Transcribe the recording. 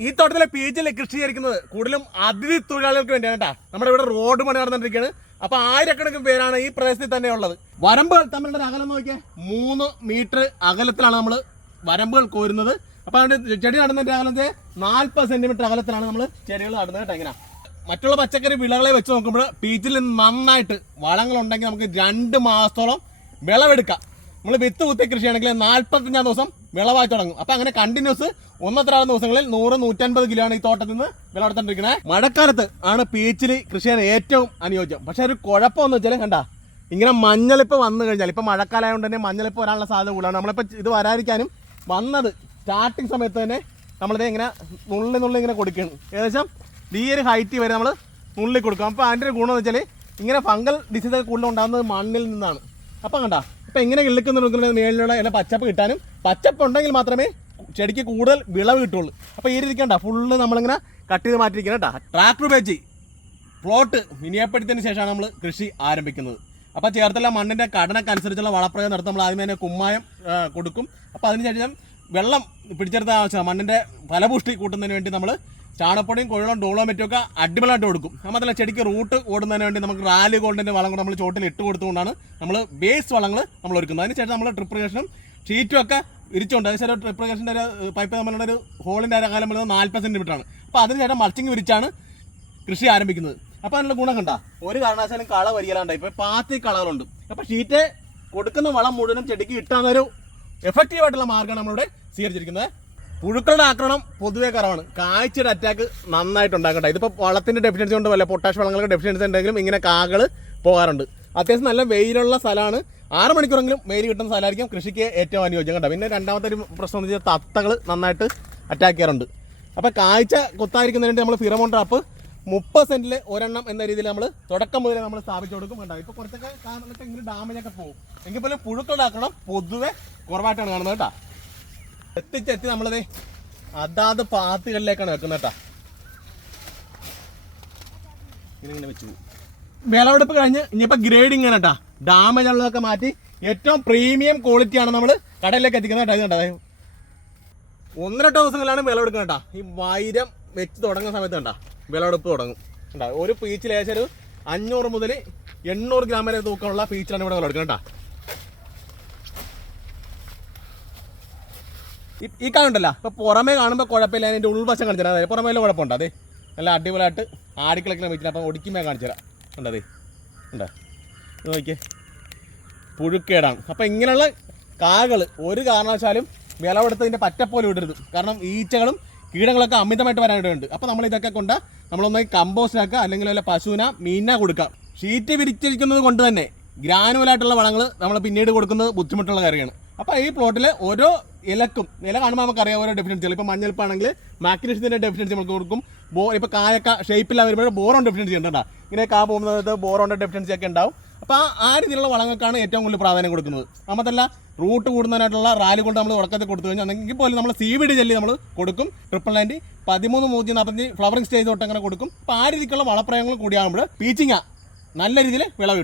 ഈ തോട്ടത്തിലെ പി പീച്ചിൽ കൃഷി ചെയ്തിരിക്കുന്നത്? കൂടുതലും അതിഥി തൊഴിലാളികൾക്ക് വേണ്ടിയാണ് കേട്ടാ. നമ്മുടെ ഇവിടെ റോഡ് പണി നടന്നിരിക്കുകയാണ് അപ്പൊ ആയിരക്കണക്കിന് പേരാണ് ഈ പ്രദേശത്തിൽ തന്നെ ഉള്ളത്. വരമ്പുകൾ തമ്മിലുള്ള അകലം നോക്കിയാൽ മൂന്ന് മീറ്റർ അകലത്തിലാണ് നമ്മൾ വരമ്പുകൾ കോരുന്നത്. അപ്പൊ അതിന്റെ ചെടി നടുന്നതിന്റെ അകലം നാൽപ്പത് സെന്റിമീറ്റർ അകലത്തിലാണ് നമ്മൾ ചെടികൾ നടുന്നത് കേട്ടോ ഇങ്ങനെ. മറ്റുള്ള പച്ചക്കറി വിളകളെ വെച്ച് നോക്കുമ്പോൾ പീച്ചിൽ നന്നായിട്ട് വളങ്ങൾ ഉണ്ടെങ്കിൽ നമുക്ക് രണ്ട് മാസത്തോളം വിളവെടുക്കാം. നമ്മൾ വിത്ത് കുത്തി കൃഷിയാണെങ്കിൽ നാൽപ്പത്തഞ്ചാം ദിവസം വിളവായി തുടങ്ങും. അപ്പൊ അങ്ങനെ കണ്ടിന്യൂസ് ഒന്നത്രാറ് ദിവസങ്ങളിൽ നൂറ് നൂറ്റൻപത് കിലോ ആണ് ഈ തോട്ടത്തിൽ നിന്ന് വിളവെടുത്തോണ്ടിരിക്കുന്നത് മഴക്കാലത്ത് ആണ് പീച്ചിൽ കൃഷി ചെയ്യാൻ ഏറ്റവും അനുയോജ്യം. പക്ഷെ ഒരു കുഴപ്പമെന്ന് വെച്ചാൽ കണ്ട ഇങ്ങനെ മഞ്ഞളിപ്പ് വന്നു കഴിഞ്ഞാൽ ഇപ്പൊ മഴക്കാലമായതുകൊണ്ട് തന്നെ മഞ്ഞളിപ്പ് വരാനുള്ള സാധ്യത കൂടുതലാണ്. നമ്മളിപ്പോ ഇത് വരാതിരിക്കാനും വന്നത് സ്റ്റാർട്ടിങ് സമയത്ത് തന്നെ നമ്മളിത് ഇങ്ങനെ നുള്ളി നുള്ളി ഇങ്ങനെ കൊടുക്കുകയാണ്. ഏകദേശം ഈ ഒരു ഹൈറ്റ് വരെ നമ്മൾ നുള്ളി കൊടുക്കും. അപ്പോൾ അതിന്റെ ഒരു ഗുണം എന്ന് വെച്ചാൽ ഇങ്ങനെ ഫംഗൽ ഡിസീസ് ഒക്കെ കൂടുതൽ ഉണ്ടാകുന്നത് മണ്ണിൽ നിന്നാണ്. അപ്പം കണ്ട ഇപ്പം എങ്ങനെ കിളിക്കുന്ന നോക്കുന്നത് മേളിലുള്ള ഇല പച്ചപ്പ് കിട്ടാനും പച്ചപ്പ് ഉണ്ടെങ്കിൽ മാത്രമേ ചെടിക്ക് കൂടുതൽ വിളവ് കിട്ടുള്ളൂ. അപ്പോൾ ഈ രീതിക്കണ്ട ഫുള്ള് നമ്മളിങ്ങനെ കട്ട് ചെയ്ത് മാറ്റിയിരിക്കണം കേട്ടോ. ട്രാക്ടർ ഉപയോഗിച്ച് പ്ലോട്ട് മിനിയപ്പെടുത്തിന് ശേഷമാണ് നമ്മൾ കൃഷി ആരംഭിക്കുന്നത്. അപ്പോൾ ചേർത്തുള്ള മണ്ണിന്റെ ഘടനക്കനുസരിച്ചുള്ള വളപ്രയോഗം നടത്തും. നമ്മൾ ആദ്യം തന്നെ കുമ്മായം കൊടുക്കും. അപ്പോൾ അതിനുശേഷം വെള്ളം പിടിച്ചെടുത്ത ആവശ്യമാണ്. മണ്ണിന്റെ ഫലപുഷ്ടി കൂട്ടുന്നതിന് വേണ്ടി നമ്മൾ ചാണപ്പൊടിയും കൊഴുളം ഡോളോമെറ്റും ഒക്കെ അടിപൊളിയായിട്ട് കൊടുക്കും. മാത്രമല്ല ചെടിക്ക് റൂട്ട് ഓടുന്നതിന് വേണ്ടി നമുക്ക് റാലി ഗോൾഡിന്റെ വളം കൂടെ നമ്മൾ ചോട്ടിൽ ഇട്ട് കൊടുത്തുകൊണ്ടാണ് നമ്മൾ ബേസ് വളങ്ങൾ നമ്മൾ ഒരുക്കുന്നത്. അതിനുശേഷം നമ്മൾ ട്രിപ്രിഗേഷനും ഷീറ്റും ഒക്കെ വിരിച്ചുകൊണ്ട് അതിനുശേഷം ട്രിപ്രിഗേഷന്റെ ഒരു പൈപ്പ് നമ്മളുടെ ഒരു ഹോളിന്റെ കാലം വരുന്നത് നാൽപ്പത് സെന്റിമീറ്റർ ആണ്. അപ്പോൾ അതിനുശേഷം മൾച്ചിങ് വിരിച്ചാണ് കൃഷി ആരംഭിക്കുന്നത്. അപ്പോൾ അതിനുള്ള ഗുണം കണ്ട? ഒരു കാരണവശാലും കള വരികയല്ലാണ്ട് ഇപ്പോൾ പാത്തി കളകളുണ്ട്. അപ്പോൾ ഷീറ്റ് കൊടുക്കുന്ന വളം മുഴുവനും ചെടിക്ക് കിട്ടാവുന്നൊരു എഫക്റ്റീവ് ആയിട്ടുള്ള മാർഗമാണ് നമ്മളിവിടെ സ്വീകരിച്ചിരിക്കുന്നത്. പുഴുക്കളുടെ ആക്രമണം പൊതുവേ കുറവാണ്. കാഴ്ചയുടെ അറ്റാക്ക് നന്നായിട്ട് ഉണ്ടാക്കട്ടെ. ഇതിപ്പോൾ വളത്തിന്റെ ഡെഫിഷ്യൻസി കൊണ്ട് വല്ല പൊട്ടാഷ് വളങ്ങൾക്ക് ഡെഫിഷ്യൻസി ഉണ്ടെങ്കിലും ഇങ്ങനെ കാകൾ പോകാറുണ്ട്. അത്യാവശ്യം നല്ല വെയിലുള്ള സ്ഥലമാണ്. ആറ് മണിക്കൂറെങ്കിലും വെയിൽ കിട്ടുന്ന സ്ഥലമായിരിക്കും കൃഷിക്ക് ഏറ്റവും അനുയോജ്യം കേട്ടോ. പിന്നെ രണ്ടാമത്തെ ഒരു പ്രശ്നം എന്ന് വെച്ചാൽ തത്തകൾ നന്നായിട്ട് അറ്റാക്ക് ചെയ്യാറുണ്ട്. അപ്പോൾ കാഴ്ച കൊത്തായിരിക്കുന്നതിന് വേണ്ടി നമ്മൾ ഫിറമോൺ ട്രാപ്പ് മുപ്പത് സെന്റിൽ ഒരെണ്ണം എന്ന രീതിയിൽ നമ്മൾ തുടക്കം മുതലേ നമ്മൾ സ്ഥാപിച്ചു കൊടുക്കും കണ്ടോ ഇപ്പോൾ കുറച്ചൊക്കെ കാരണമൊക്കെ ഇങ്ങനെ ഡാമേജ് ഒക്കെ പോകും. എങ്കിൽ പോലും പുഴുക്കളുടെ ആക്രമണം പൊതുവെ കുറവായിട്ടാണ് കാണുന്നത് കേട്ടോ. എത്തിച്ചെത്തി നമ്മളത് അതാത് പാത്തുകളിലേക്കാണ് വെക്കുന്നത് കേട്ടാ. വെച്ചു. വിളവെടുപ്പ് കഴിഞ്ഞ് ഇനിയിപ്പോൾ ഗ്രേഡിങ് ആണ് കേട്ടാ. ഡാമേജ് ഉള്ളതൊക്കെ മാറ്റി ഏറ്റവും പ്രീമിയം ക്വാളിറ്റിയാണ് നമ്മൾ കടയിലേക്ക് എത്തിക്കുന്നത് കേട്ടോ. ഇത് അതായത് ഒന്നര ദിവസങ്ങളിലാണ് വിളവെടുക്കുന്നത് കേട്ടോ. ഈ വൈരം വെച്ച് തുടങ്ങുന്ന സമയത്ത് കണ്ടാ. വിളവെടുപ്പ് തുടങ്ങും. കണ്ടാ ഒരു പീച്ചിൽ ഏകദേശം ഒരു അഞ്ഞൂറ് മുതൽ എണ്ണൂറ് ഗ്രാം വരെ തൂക്കമുള്ള പീച്ചിലാണ് ഇവിടെ വിളവെടുക്കുന്നത് കേട്ടോ. ഈ- കാണണ്ടല്ല ഇപ്പൊ പുറമേ കാണുമ്പോൾ കുഴപ്പമില്ല അതിന്റെ ഉൾവശം കാണിച്ചു തരാം. അതെ പുറമേ കുഴപ്പമുണ്ട്. അതെ നല്ല അടിപൊളിയായിട്ട് ആടിക്കളിക്കുന്ന വെച്ചിട്ട് അപ്പം ഒടിക്കുമ്പോൾ കാണിച്ചു തരാം. ഉണ്ട് നോക്കിയേ. പുഴുക്കേടാണ്. അപ്പോൾ ഇങ്ങനെയുള്ള കാകൾ ഒരു കാരണവശാലും വിളവെടുത്തതിന്റെ പോലെ ഇടരുത്. കാരണം ഈച്ചകളും കീടങ്ങളൊക്കെ അമിതമായിട്ട് വരാനിടയുണ്ട്. അപ്പോൾ നമ്മൾ ഇതൊക്കെ കൊണ്ട് നമ്മളൊന്ന് കമ്പോസ്റ്റ് ആക്കുക അല്ലെങ്കിൽ വല്ല പശുവിന മീന കൊടുക്കാം ഷീറ്റ് വിരിച്ചിരിക്കുന്നത് കൊണ്ട് തന്നെ ഗ്രാനുവലായിട്ടുള്ള വളങ്ങൾ നമ്മൾ പിന്നീട് കൊടുക്കുന്നത് ബുദ്ധിമുട്ടുള്ള കാര്യമാണ്. അപ്പോൾ ഈ പ്ലോട്ടിലെ ഓരോ ഇലക്കും ഇല കാണുമ്പോൾ നമുക്കറിയാം ഓരോ ഡെഫിനൻസികൾ ഇപ്പോൾ മഞ്ഞൾപ്പാണെങ്കിൽ മാഗ്നീഷ്യത്തിന്റെ ഡെഫിനൻസി നമുക്ക് കൊടുക്കും. ബോ ഇപ്പോൾ കായക്ക ഷേപ്പില്ല വരുമ്പോൾ ബോറോൺ ഡെഫിനൻസി ഉണ്ട് ഇങ്ങനെ കാ പോകുന്നത് ബോറോണിന്റെ ഡെഫിനൻസി ഒക്കെ ഉണ്ടാവും. അപ്പോൾ ആ ആ രീതിയിലുള്ള വളങ്ങൾക്കാണ് ഏറ്റവും കൂടുതൽ പ്രാധാന്യം കൊടുക്കുന്നത്. നമ്മളല്ല റൂട്ട് കൂടുന്നതിനായിട്ടുള്ള റാലി കൊണ്ട് നമ്മൾ ഉറക്കത്തിൽ കൊടുത്തു കഴിഞ്ഞാൽ എങ്കിൽ പോലും നമ്മൾ സി സീവിഡ് ജെല്ലി നമ്മൾ കൊടുക്കും. ട്രിപ്പിൾ നയന്റി പതിമൂന്ന് നൂറ്റി നാൽപ്പത്തി ഫ്ലവറിങ് സ്റ്റേജ് തൊട്ട് അങ്ങനെ കൊടുക്കും. അപ്പോൾ ആ രീതിക്കുള്ള വളപ്രയോഗങ്ങൾ കൂടിയാകുമ്പോൾ പീച്ചിങ്ങ നല്ല രീതിയിൽ വിളവ്